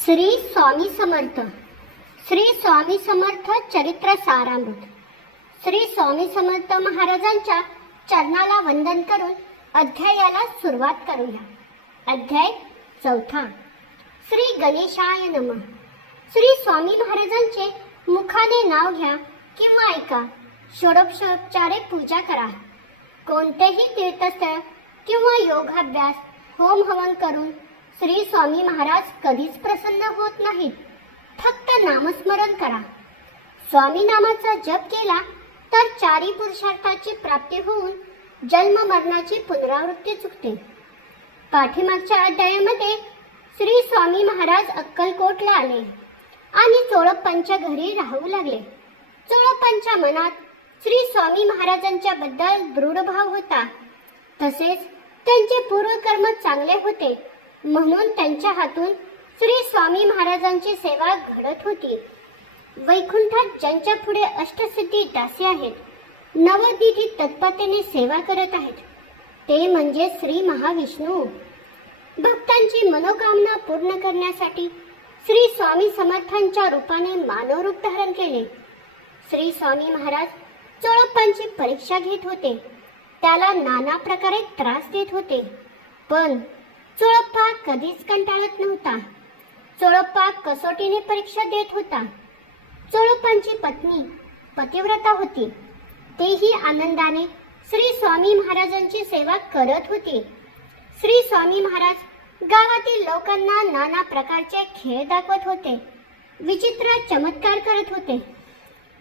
श्री स्वामी समर्थ. श्री स्वामी समर्थ चरित्र सारामृत. श्री स्वामी समर्थ महाराजांच्या चरणाला वंदन करून अध्यायाला सुरुवात करूया. अध्याय 4. श्री गणेशाय नमः. श्री स्वामी महाराजांचे मुखाने नाव घ्या किंवा ऐका. षोडशोपचारे पूजा करा. कोणतेही तीर्थस्थळ किंवा योगाभ्यास होम हवन करून श्री स्वामी महाराज कधीच प्रसन्न होत नाहीत. फक्त नामस्मरण करा. स्वामी नामाचा जप केला तर चारी पुरुषार्थाची प्राप्ती होऊन जन्म मरणाची पुनरावृत्ती चुकते. पाठीमागच्या अध्यायामध्ये श्री स्वामी महाराज अक्कलकोटला आले आणि चोळप्पांच्या घरी राहू लागले. चोळप्पांच्या मनात श्री स्वामी महाराजांच्या बद्दल दृढ भाव होता. तसेच त्यांचे पूर्वकर्म चांगले होते म्हणून त्यांच्या हातून श्री स्वामी महाराजांची सेवा घडत होती. वैकुंठात ज्यांच्या पुढे अष्टसिद्धी दासी आहेत, नवनिधी तत्परतेने सेवा करत आहेत, ते म्हणजे श्री महाविष्णू. भक्तांची मनोकामना पूर्ण करण्यासाठी श्री स्वामी समर्थांच्या रूपाने मानव रूप धारण केले. श्री स्वामी महाराज चोळप्पांची परीक्षा घेत होते. त्याला नाना प्रकारे त्रास देत होते, पण चोळप्पा कधीच कंटाळत नव्हता. चोळप्पा कसोटीने परीक्षा देत होता. चोळप्पांची पत्नी पतिव्रता होती. तेही आनंदाने श्री स्वामी महाराजांची सेवा करत होती. श्री स्वामी महाराज गावातील लोकांना नाना प्रकारचे खेळ दाखवत होते, विचित्र चमत्कार करत होते.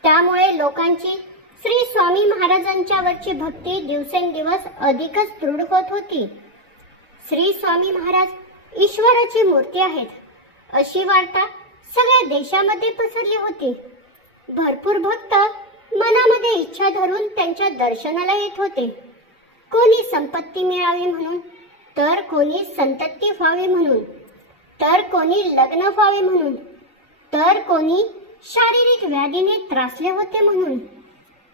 त्यामुळे लोकांची श्री स्वामी महाराजांच्यावरची भक्ती दिवसेंदिवस अधिकच दृढ होत होती. श्री स्वामी महाराज ईश्वराची मूर्ती आहेत अशी वार्ता सगळ्या देशामध्ये पसरली होती. भरपूर भक्त मनामध्ये इच्छा धरून त्यांच्या दर्शनाला येत होते. कोणी संपत्ती मिळावी म्हणून, तर कोणी संतती व्हावी म्हणून, तर कोणी लग्न व्हावे म्हणून, तर कोणी शारीरिक व्याधीने त्रासले होते म्हणून,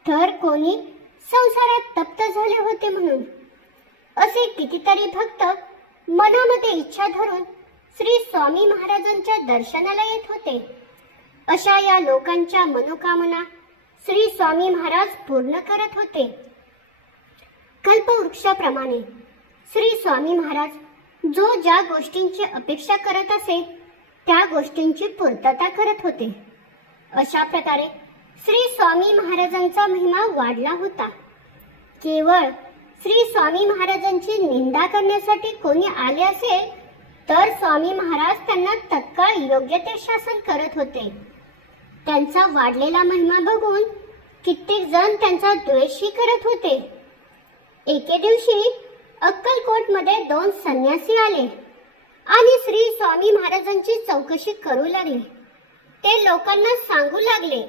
तर कोणी संसारात तप्त झाले होते म्हणून. असे कितीतरी भक्त मनामध्ये इच्छा धरून श्री स्वामी महाराजांच्या दर्शनाला येत होते. अशा या लोकांच्या मनोकामना श्री स्वामी महाराज पूर्ण करत होते. कल्पवृक्षाप्रमाणे श्री स्वामी महाराज जो ज्या गोष्टींची अपेक्षा करत असे त्या गोष्टींची पूर्तता करत होते. अशा प्रकारे श्री स्वामी महाराजांचा महिमा वाढला होता. केवळ श्री स्वामी महाराजांची निंदा करण्यासाठी कोणी आले असेल तर स्वामी महाराज त्यांना तत्काळ योग्य ते शासन करत होते. त्यांचा वाढलेला महिमा बघून कित्येक जण त्यांचा द्वेषही करत होते. एके दिवशी अक्कलकोटमध्ये 2 संन्यासी आले आणि श्री स्वामी महाराजांची चौकशी करू लागले. ते लोकांना सांगू लागले,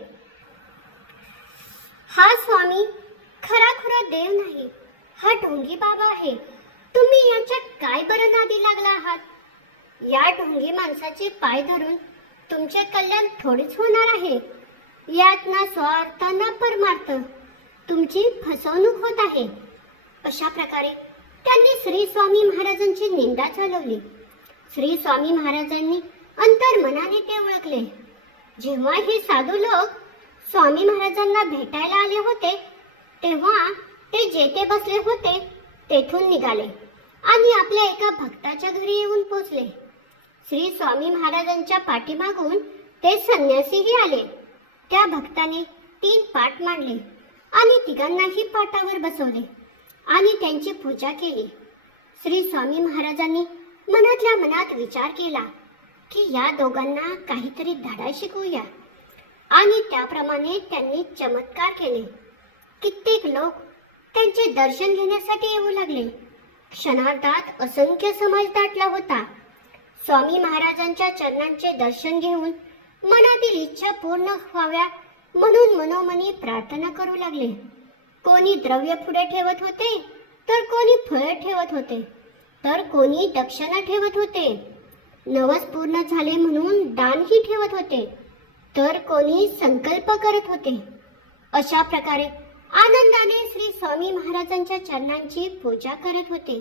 हा स्वामी खराखुरा देव नाही, हा ढोंगी बाबा आहे. तुम्ही याच्या काय बरं नादी लागला आहात? या ढोंगी माणसाचे पाय धरून तुमचे कल्याण थोडेच होणार आहे. यात ना स्वार्थ ना परमार्थ, तुमची फसवणूक होत आहे. अशा प्रकारे त्यांनी श्री स्वामी महाराजांची निंदा चालवली. श्री स्वामी महाराजांनी अंतर्मनाने ते ओळखले. जेव्हा हे साधू लोक स्वामी महाराजांना भेटायला आले होते तेव्हा ते जेथे बसले होते तेथून निघाले आणि आपल्या एका भक्ताच्या घरी येऊन पोचले. श्री स्वामी महाराजांच्या पाठीमागून ते संन्यासीही आले. त्या भक्ताने 3 पाट मांडले आणि तिघांनाही पाटावर बसवले आणि त्यांची पूजा केली. श्री स्वामी महाराजांनी मनातल्या मनात विचार केला की या दोघांना काहीतरी धडा शिकवूया आणि त्याप्रमाणे त्यांनी चमत्कार केले. कित्येक लोक त्यांचे दर्शन घेण्यासाठी येऊ लागले. क्षणार्धात असंख्य समाज दाटला होता. स्वामी महाराजांच्या चरणांचे दर्शन घेऊन मनातील इच्छा पूर्ण व्हाव्या म्हणून मनोमनी प्रार्थना करू लागले. कोणी द्रव्य पुढे ठेवत होते, तर कोणी फळ ठेवत होते, तर कोणी दक्षिणा ठेवत होते. नवस पूर्ण झाले म्हणून दानही ठेवत होते, तर कोणी संकल्प करत होते. अशा प्रकारे आनंदाने श्री स्वामी महाराजांच्या चरणांची पूजा करत होते.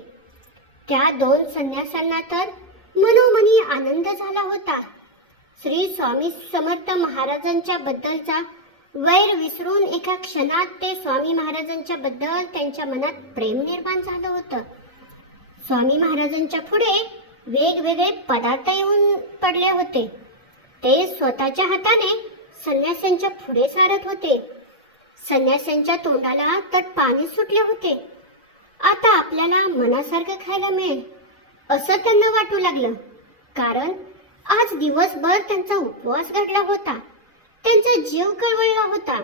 त्या 2 संन्यासांना तर मनोमनी आनंद झाला होता. श्री स्वामी समर्थ महाराजांच्या बद्दलचा वैर विसरून एका क्षणात ते स्वामी महाराजांच्या बद्दल त्यांच्या मनात प्रेम निर्माण झालं होतं. स्वामी महाराजांच्या पुढे वेगवेगळे पदार्थ येऊन पडले होते. ते स्वतःच्या हाताने संन्याशांच्या पुढे सारत होते. संन्याशांच्या तोंडाला तर पाणी सुटले होते. आता आपल्याला मनासारखं खायला मिळेल असं त्यांना वाटू लागलं. कारण आज दिवसभर त्यांचा उपवास घडला होता. त्यांचा जीव कळवळला होता.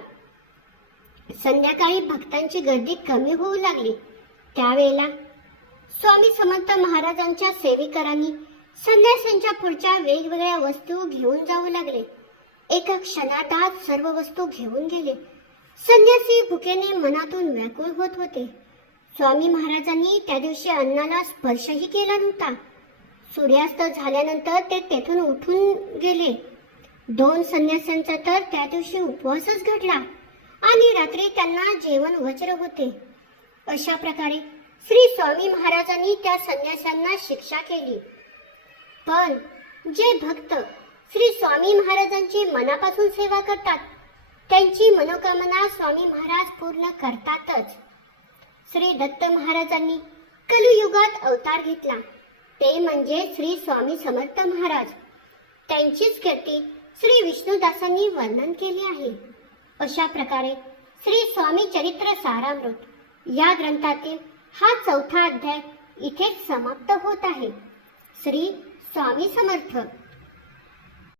संध्याकाळी भक्तांची गर्दी कमी होऊ लागली. त्यावेळेला स्वामी समर्थ महाराजांच्या सेवेकरांनी संन्याशांच्या पुढच्या वेगवेगळ्या वस्तू घेऊन जाऊ लागले. एका क्षणात सर्व वस्तू घेऊन गेले. संन्यासी भुकेने मनातून व्याकुळ होत होते. स्वामी महाराजांनी त्या दिवशी अन्नाला स्पर्शही केला नव्हता. सूर्यास्त झाल्यानंतर ते तेथून उठून गेले. 2 संन्यासांचा तर त्या दिवशी उपवासच घडला आणि रात्री त्यांना जेवण वज्र होते. अशा प्रकारे श्री स्वामी महाराजांनी त्या संन्याशांना शिक्षा केली. पण जे भक्त श्री स्वामी महाराजांची मनापासून सेवा करतात त्यांची मनोकामना स्वामी महाराज पूर्ण करतातच. श्री दत्त महाराजांनी कलियुगात अवतार घेतला ते म्हणजे श्री स्वामी समर्थ महाराज. त्यांचीच कीर्ती श्री विष्णुदासांनी वर्णन केली आहे. अशा प्रकारे श्री स्वामी चरित्र सारामृत या ग्रंथातील हा 4था अध्याय इथेच समाप्त होत आहे. श्री स्वामी समर्थ.